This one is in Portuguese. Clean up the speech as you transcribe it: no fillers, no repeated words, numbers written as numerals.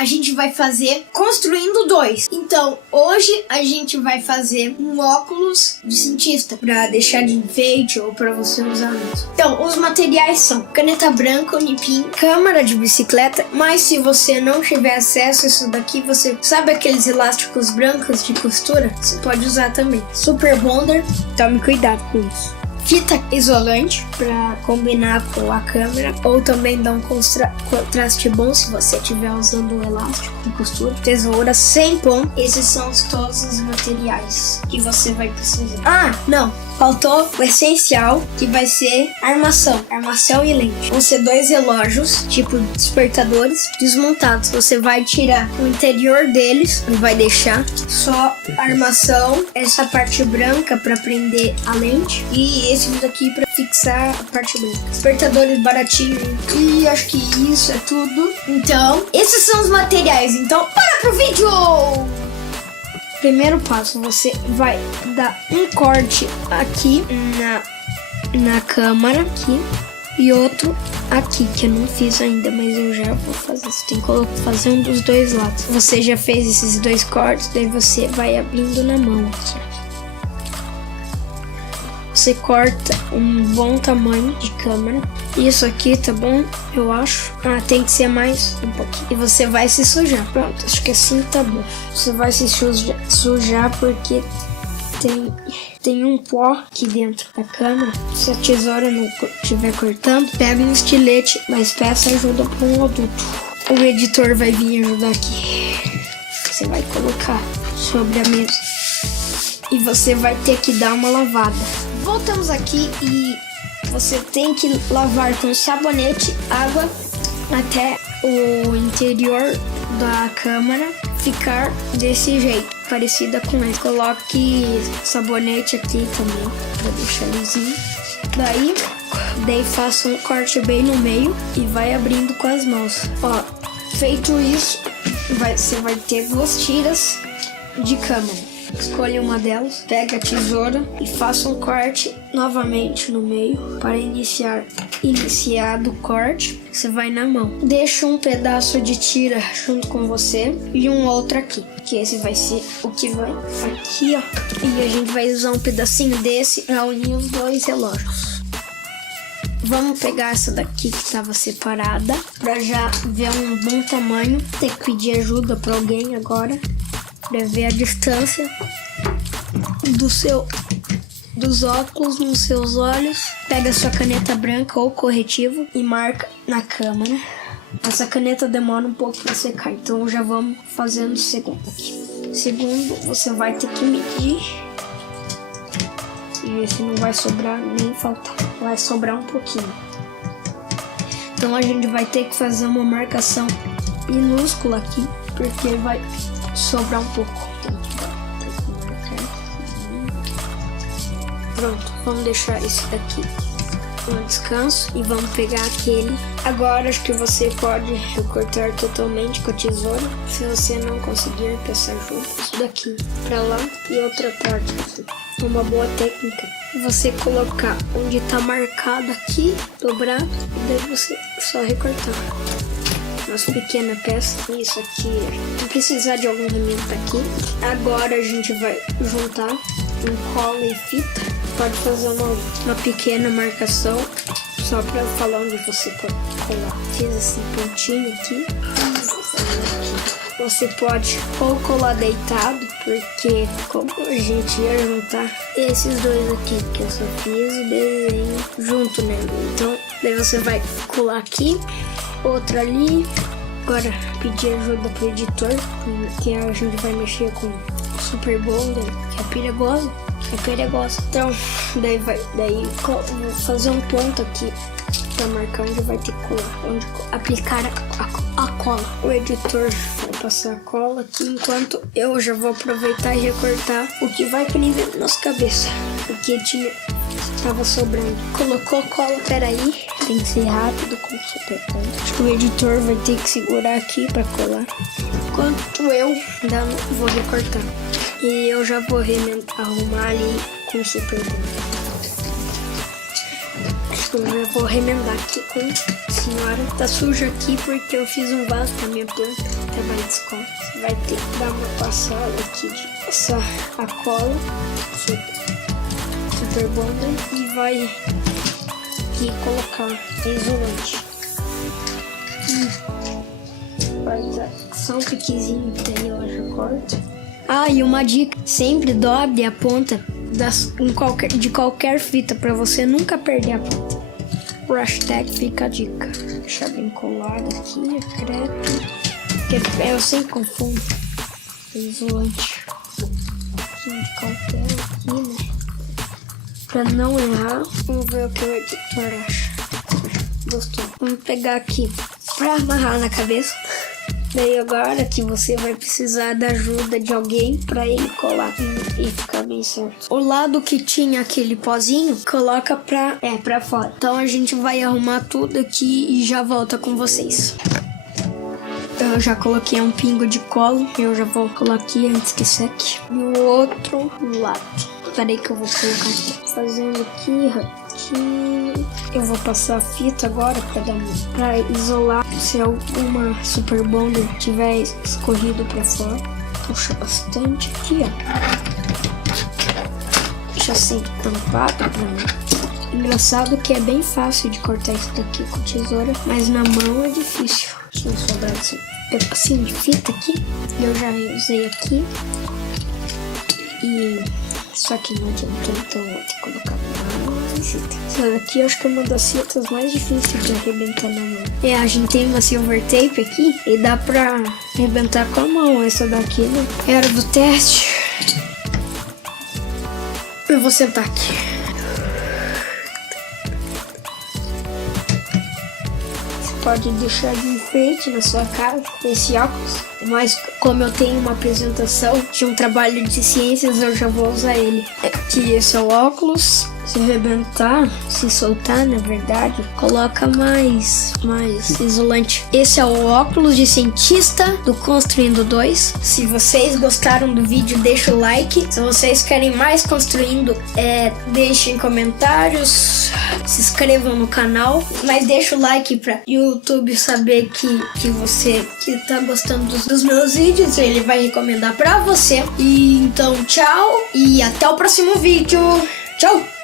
a gente vai fazer construindo 2. Então, hoje a gente vai fazer um óculos de cientista pra deixar de enfeite ou pra você usar mesmo. Então, os materiais são caneta branca, Unipin, câmara de bicicleta, mas se você não tiver acesso a isso daqui, você sabe aqueles elásticos brancos de costura? Você pode usar também. Super Bonder, tome cuidado com isso. Fita isolante para combinar com a câmera ou também dar um contraste bom se você estiver usando um elástico de costura. Tesoura sem pão. Esses são todos os materiais que você vai precisar. Ah, não! Faltou o essencial, que vai ser armação e lente. Vão ser 2 relógios, tipo despertadores, desmontados. Você vai tirar o interior deles e vai deixar só a armação, essa parte branca para prender a lente e esse daqui para fixar a parte branca. Despertadores baratinhos e acho que isso é tudo. Então, esses são os materiais. Então, para pro vídeo! Primeiro passo, você vai dar um corte aqui na câmara aqui e outro aqui, que eu não fiz ainda, mas eu já vou fazer. Você tem que fazer um dos 2 lados. Você já fez esses 2 cortes, daí você vai abrindo na mão aqui. Você corta um bom tamanho de câmera. Isso aqui tá bom, eu acho. Ah, tem que ser mais um pouquinho. E você vai se sujar. Pronto, acho que assim tá bom. Você vai se sujar porque tem um pó aqui dentro da câmera. Se a tesoura não estiver cortando, pega um estilete, mas peça ajuda para um adulto. O editor vai vir ajudar aqui. Você vai colocar sobre a mesa. E você vai ter que dar uma lavada. Voltamos aqui e você tem que lavar com sabonete, água, até o interior da câmera ficar desse jeito, parecida com esse. Coloque sabonete aqui também, para deixar lisinho. Daí faça um corte bem no meio e vai abrindo com as mãos. Ó, feito isso, você vai ter 2 tiras de câmera. Escolha uma delas, pega a tesoura e faça um corte novamente no meio. Para iniciado o corte, você vai na mão. Deixa um pedaço de tira junto com você e um outro aqui, que esse vai ser o que vai aqui, ó. E a gente vai usar um pedacinho desse para unir os 2 relógios. Vamos pegar essa daqui que estava separada para já ver um bom tamanho. Tem que pedir ajuda para alguém agora. Para ver a distância dos óculos nos seus olhos. Pega sua caneta branca ou corretivo e marca na câmera. Essa caneta demora um pouco para secar, então já vamos fazendo o segundo aqui. Segundo, você vai ter que medir e ver se não vai sobrar nem faltar. Vai sobrar um pouquinho. Então a gente vai ter que fazer uma marcação minúscula aqui, porque vai sobrar um pouco. Tem que marcar. Pronto, vamos deixar esse daqui no descanso e vamos pegar aquele. Agora acho que você pode recortar totalmente com a tesoura. Se você não conseguir, peça ajuda. Isso daqui pra lá e outra parte aqui. Uma boa técnica é você colocar onde está marcado aqui, dobrado, e daí você só recortar. Nossa pequena peça. Isso aqui, se precisar de algum remendo aqui. Agora a gente vai juntar um cola e fita. Pode fazer uma pequena marcação só para falar onde você pode colar. Fiz esse pontinho aqui. Você pode ou colar deitado, porque como a gente ia juntar esses 2 aqui, que eu só fiz o desenho junto, né? Então daí você vai colar aqui, outra ali. Agora pedir ajuda pro editor, porque a gente vai mexer com Super Bonder, que é perigoso. Então daí vou fazer um ponto aqui para marcar onde vai ter que colar, onde aplicar a cola. O editor vai passar a cola aqui, enquanto eu já vou aproveitar e recortar o que vai prender na nossa cabeça, o que estava sobrando. Colocou cola, peraí, tem que ser rápido com o super ponto. Acho que o editor vai ter que segurar aqui para colar, enquanto eu ainda vou recortar. E eu já vou arrumar ali com o super ponto. Acho que eu já vou remendar aqui com esse senhora, tá sujo aqui porque eu fiz um vaso pra minha planta. Trabalho de escola. Você vai ter que dar uma passada aqui de passar a cola super bonder e vai aqui colocar isolante. Vai dar só um piquezinho que daí ela já corta. Ah, e uma dica, sempre dobre a ponta de qualquer fita pra você nunca perder a ponta. O hashtag fica a dica. Deixar bem colado aqui, crepe. Porque eu sempre confundo. Isolante. De cautela aqui, né? Pra não errar. Vamos ver o que o editor acha. Gostou? Vamos pegar aqui pra amarrar na cabeça. Daí agora que você vai precisar da ajuda de alguém pra ele colar e ficar bem certo. O lado que tinha aquele pozinho, coloca pra fora. Então a gente vai arrumar tudo aqui e já volta com vocês. Eu já coloquei um pingo de cola, eu já vou colocar aqui antes que seque. E o outro lado. Peraí que eu vou colocar aqui. Fazendo aqui. Eu vou passar a fita agora pra isolar. Se alguma super bonder tiver escorrido pra fora, puxa bastante aqui, ó. Deixa assim tampado pra mim. Engraçado que é bem fácil de cortar isso daqui com tesoura, mas na mão é difícil. Tinha sobrado esse pedacinho de fita aqui. Eu já usei aqui. E só que não adiantou, então eu vou ter que colocar mais fita. Essa daqui eu acho que é uma das fitas mais difíceis de arrebentar na mão. A gente tem uma silver tape aqui e dá pra arrebentar com a mão. Essa daqui, né? Era do teste. Eu vou sentar aqui. Pode deixar de enfeite na sua casa esse óculos, mas como eu tenho uma apresentação de um trabalho de ciências, eu já vou usar ele. Aqui esse é o óculos. Se arrebentar, se soltar, na verdade, coloca mais isolante. Esse é o óculos de cientista do Construindo 2. Se vocês gostaram do vídeo, deixa o like. Se vocês querem mais Construindo, deixem comentários, se inscrevam no canal, mas deixa o like para o YouTube saber que você tá gostando dos meus vídeos, ele vai recomendar para você. E então, tchau e até o próximo vídeo. Tchau!